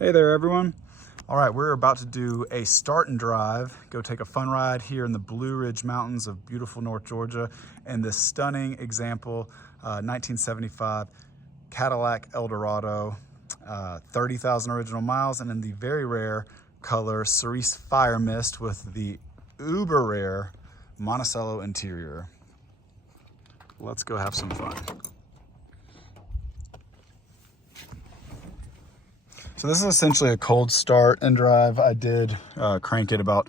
Hey there, everyone. All right, we're about to do a start and drive, go take a fun ride here in the Blue Ridge Mountains of beautiful North Georgia, and this stunning example, 1975 Cadillac Eldorado, 30,000 original miles, and in the very rare color Cerise Fire Mist with the uber rare Monticello interior. Let's go have some fun. So this is essentially a cold start and drive. I did crank it about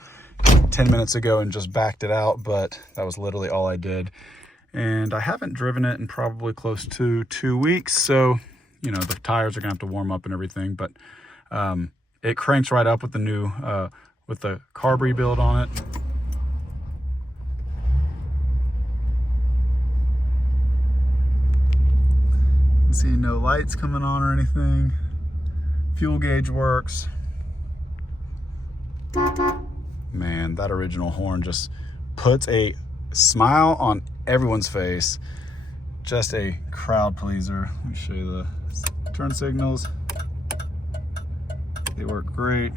10 minutes ago and just backed it out, but that was literally all I did. And I haven't driven it in probably close to 2 weeks. So, you know, the tires are gonna have to warm up and everything, but it cranks right up with the new, with the carb rebuild on it. You can see no lights coming on or anything. Fuel gauge works. Man, that original horn just puts a smile on everyone's face. Just a crowd pleaser. Let me show you the turn signals. They work great.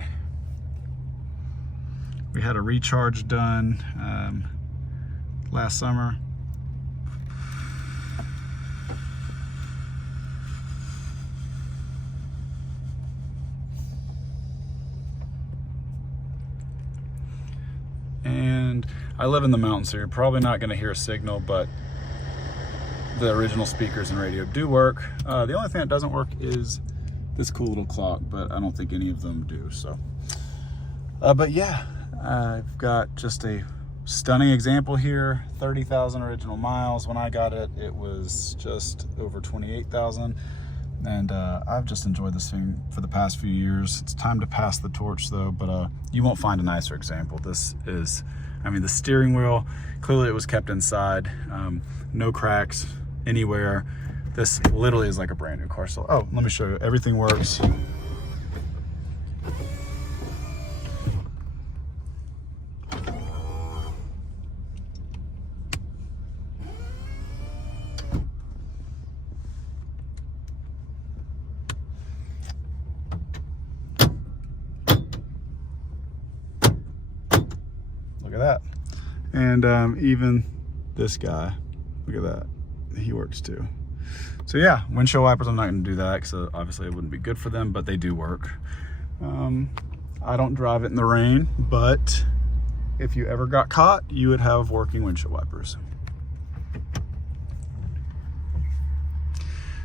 We had a recharge done last summer. And I live in the mountains, so you're probably not going to hear a signal, but the original speakers and radio do work. The only thing that doesn't work is this cool little clock, but I don't think any of them do. So, but yeah, I've got just a stunning example here. 30,000 original miles. When I got it, it was just over 28,000. And I've just enjoyed this thing for the past few years. It's time to pass the torch though, but you won't find a nicer example. This is, I mean, the steering wheel, clearly it was kept inside. No cracks anywhere. This literally is like a brand new car. So, oh, let me show you. Everything works. Look at that. And even this guy, look at that, he works too. So yeah, windshield wipers, I'm not going to do that because obviously it wouldn't be good for them, but they do work. I don't drive it in the rain, but if you ever got caught, you would have working windshield wipers.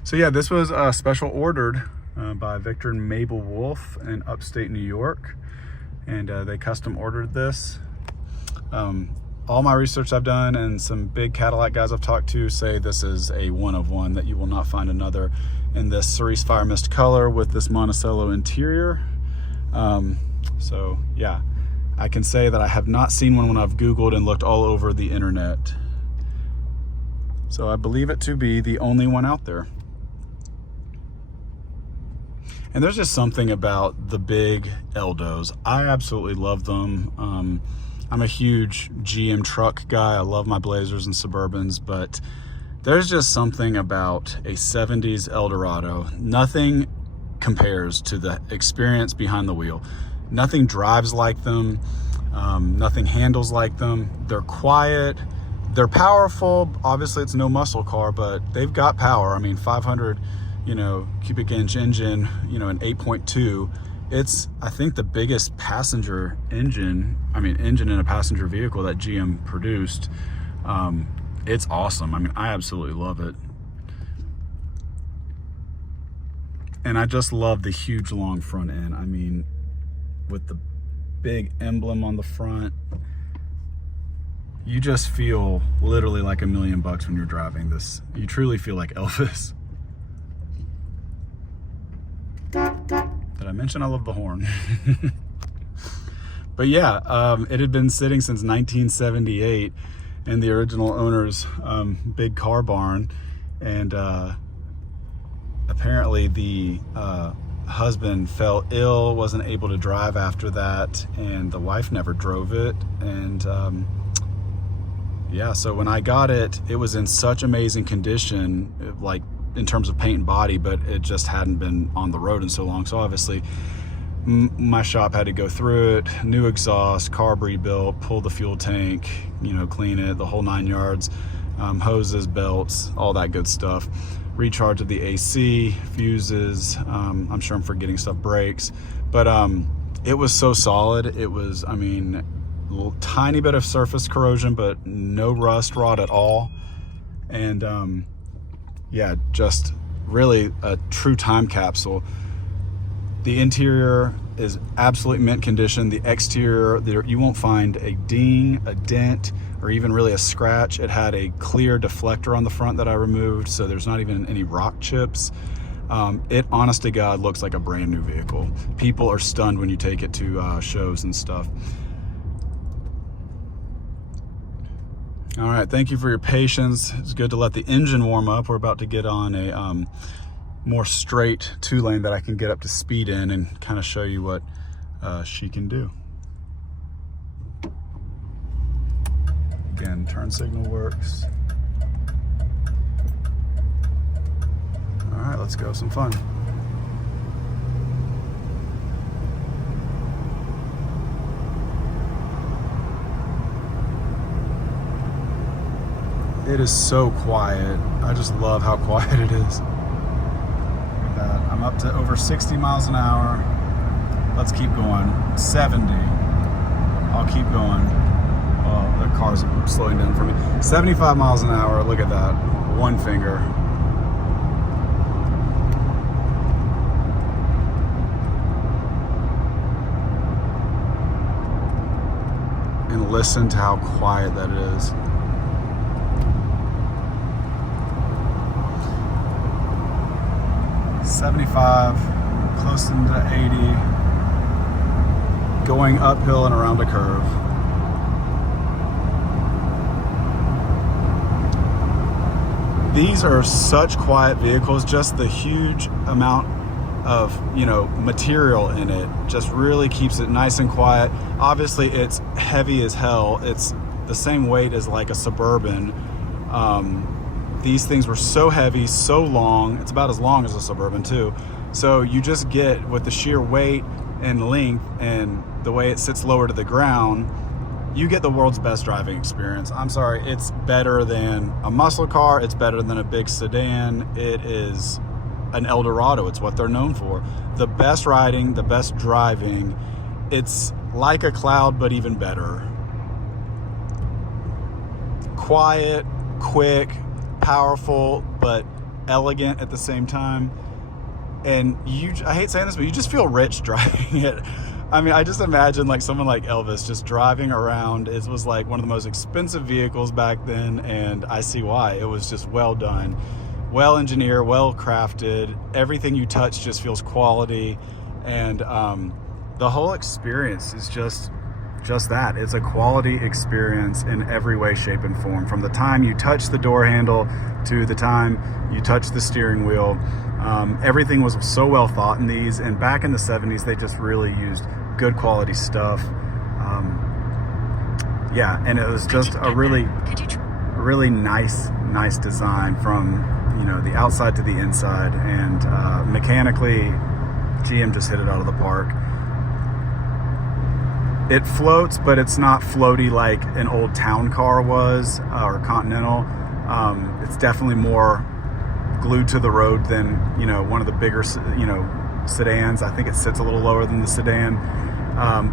So yeah, this was special ordered by Victor and Mabel Wolf in upstate New York, and they custom ordered this. All my research I've done and some big Cadillac guys I've talked to say this is a one of one, that you will not find another in this Cerise Fire Mist color with this Monticello interior. So yeah, I can say that I have not seen one when I've Googled and looked all over the internet. So I believe it to be the only one out there. And there's just something about the big Eldos. I absolutely love them. I'm a huge GM truck guy. I love my Blazers and Suburbans, but there's just something about a 70s Eldorado. Nothing compares to the experience behind the wheel. Nothing drives like them. Nothing handles like them. They're quiet. They're powerful. Obviously, it's no muscle car, but they've got power. I mean, 500, cubic inch engine, an 8.2. It's, I think, the biggest passenger engine in a passenger vehicle that GM produced. It's awesome. I mean, I absolutely love it. And I just love the huge long front end. I mean, with the big emblem on the front, you just feel literally like $1 million when you're driving this. You truly feel like Elvis. Did I mention I love the horn? But yeah, it had been sitting since 1978 in the original owner's big car barn, and apparently the husband fell ill, wasn't able to drive after that, and the wife never drove it. And yeah, so when I got it, it was in such amazing condition, like in terms of paint and body, but it just hadn't been on the road in so long. So obviously my shop had to go through it, new exhaust, carb rebuilt, pull the fuel tank, you know, clean it, the whole 9 yards, hoses, belts, all that good stuff. Recharge of the AC, fuses, I'm sure I'm forgetting stuff, brakes, but it was so solid. It was, I mean, a tiny bit of surface corrosion, but no rust rot at all. And yeah, just really a true time capsule. The interior is absolutely mint condition. The exterior, you won't find a ding, a dent, or even really a scratch. It had a clear deflector on the front that I removed, so there's not even any rock chips. It, honest to God, looks like a brand new vehicle. People are stunned when you take it to shows and stuff. All right, thank you for your patience. It's good to let the engine warm up. We're about to get on a more straight 2-lane that I can get up to speed in and kind of show you what she can do. Again, turn signal works. All right, let's go have some fun. It is so quiet. I just love how quiet it is. I'm up to over 60 miles an hour. Let's keep going. 70. I'll keep going. Well, the car's slowing down for me. 75 miles an hour. Look at that. One finger. And listen to how quiet that is. $75, close into 80, going uphill and around a curve. These are such quiet vehicles, just the huge amount of, you know, material in it just really keeps it nice and quiet. Obviously it's heavy as hell. It's the same weight as like a Suburban. These things were so heavy, so long. It's about as long as a Suburban too. So you just get, with the sheer weight and length and the way it sits lower to the ground, you get the world's best driving experience. I'm sorry, it's better than a muscle car. It's better than a big sedan. It is an Eldorado. It's what they're known for. The best riding, the best driving. It's like a cloud, but even better. Quiet, quick, powerful, but elegant at the same time. And I hate saying this, but you just feel rich driving it. I mean, I just imagine like someone like Elvis just driving around. It was like one of the most expensive vehicles back then, and I see why. It was just well done, well engineered, well crafted. Everything you touch just feels quality, and the whole experience is just that. It's a quality experience in every way, shape, and form. From the time you touch the door handle to the time you touch the steering wheel, everything was so well thought in these. And back in the 70s, they just really used good quality stuff. Yeah, and it was just a really nice design from, you know, the outside to the inside. And mechanically, GM just hit it out of the park. It floats, but it's not floaty like an old town car was, or Continental. It's definitely more glued to the road than, you know, one of the bigger, you know, sedans. I think it sits a little lower than the sedan,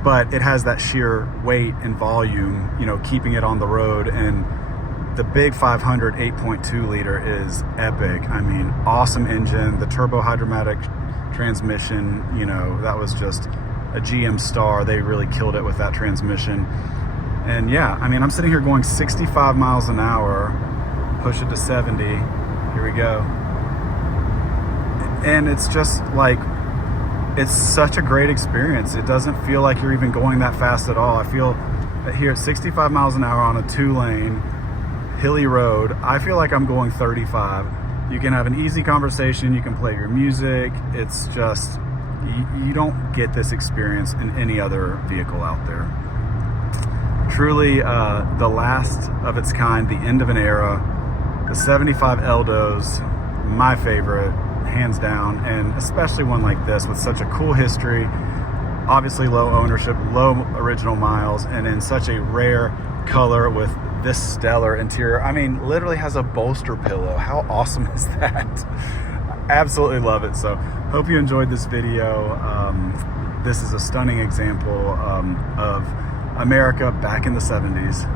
but it has that sheer weight and volume, you know, keeping it on the road. And the big 500 8.2 liter is epic. I mean, awesome engine. The turbo hydromatic transmission, you know, that was just a GM star. They really killed it with that transmission. And yeah, I mean, I'm sitting here going 65 miles an hour, push it to 70. Here we go. And it's just like, it's such a great experience. It doesn't feel like you're even going that fast at all. I feel that here at 65 miles an hour on a 2-lane hilly road, I feel like I'm going 35. You can have an easy conversation. You can play your music. It's just, you don't get this experience in any other vehicle out there. Truly the last of its kind, the end of an era. The 75 Eldos, my favorite, hands down, and especially one like this with such a cool history, obviously low ownership, low original miles, and in such a rare color with this stellar interior. I mean, literally has a bolster pillow. How awesome is that? Absolutely love it. So hope you enjoyed this video. This is a stunning example of America back in the 70s.